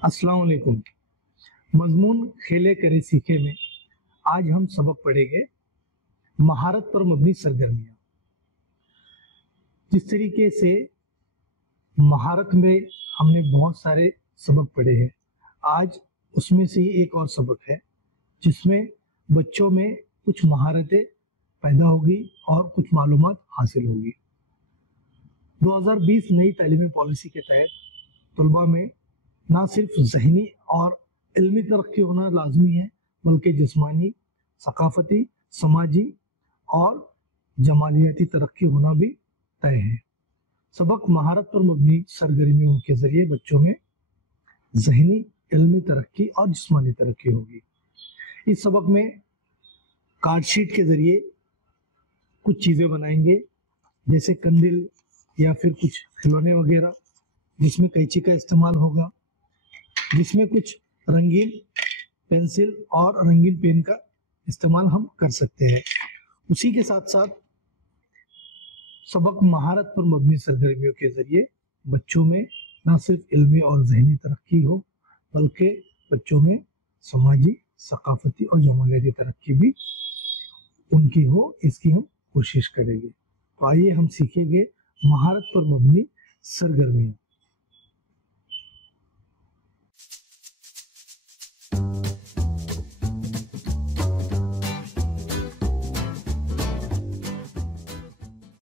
अस्सलाम वालेकुम। मजमून खेले करे सीखे में आज हम सबक पढ़ेंगे महारत पर मबनी सरगर्मियाँ। जिस तरीके से महारत में हमने बहुत सारे सबक पढ़े हैं, आज उसमें से ही एक और सबक है जिसमें बच्चों में कुछ महारतें पैदा होगी और कुछ मालूमात हासिल होगी। 2020 नई तालीमी पॉलिसी के तहत तलबा में ना सिर्फ ज़हनी और इल्मी तरक्की होना लाजमी है, बल्कि जिस्मानी, सकाफती, समाजी और जमालियाती तरक्की होना भी तय है। सबक महारत पर मबनी सरगर्मियों के ज़रिए बच्चों में ज़हनी, इल्मी तरक्की और जिस्मानी तरक्की होगी। इस सबक में कार्ड शीट के ज़रिए कुछ चीज़ें बनाएंगे, जैसे कंदिल या फिर कुछ खिलौने वगैरह, जिसमें कैंची का इस्तेमाल होगा, जिसमें कुछ रंगीन पेंसिल और रंगीन पेन का इस्तेमाल हम कर सकते हैं। उसी के साथ साथ सबक महारत पर मबनी सरगर्मियों के ज़रिए बच्चों में न सिर्फ इल्मी और ज़हनी तरक्की हो, बल्कि बच्चों में समाजी, सकाफती और जमालियाती तरक्की भी उनकी हो, इसकी हम कोशिश करेंगे। तो आइए हम सीखेंगे महारत पर मबनी सरगर्मियाँ।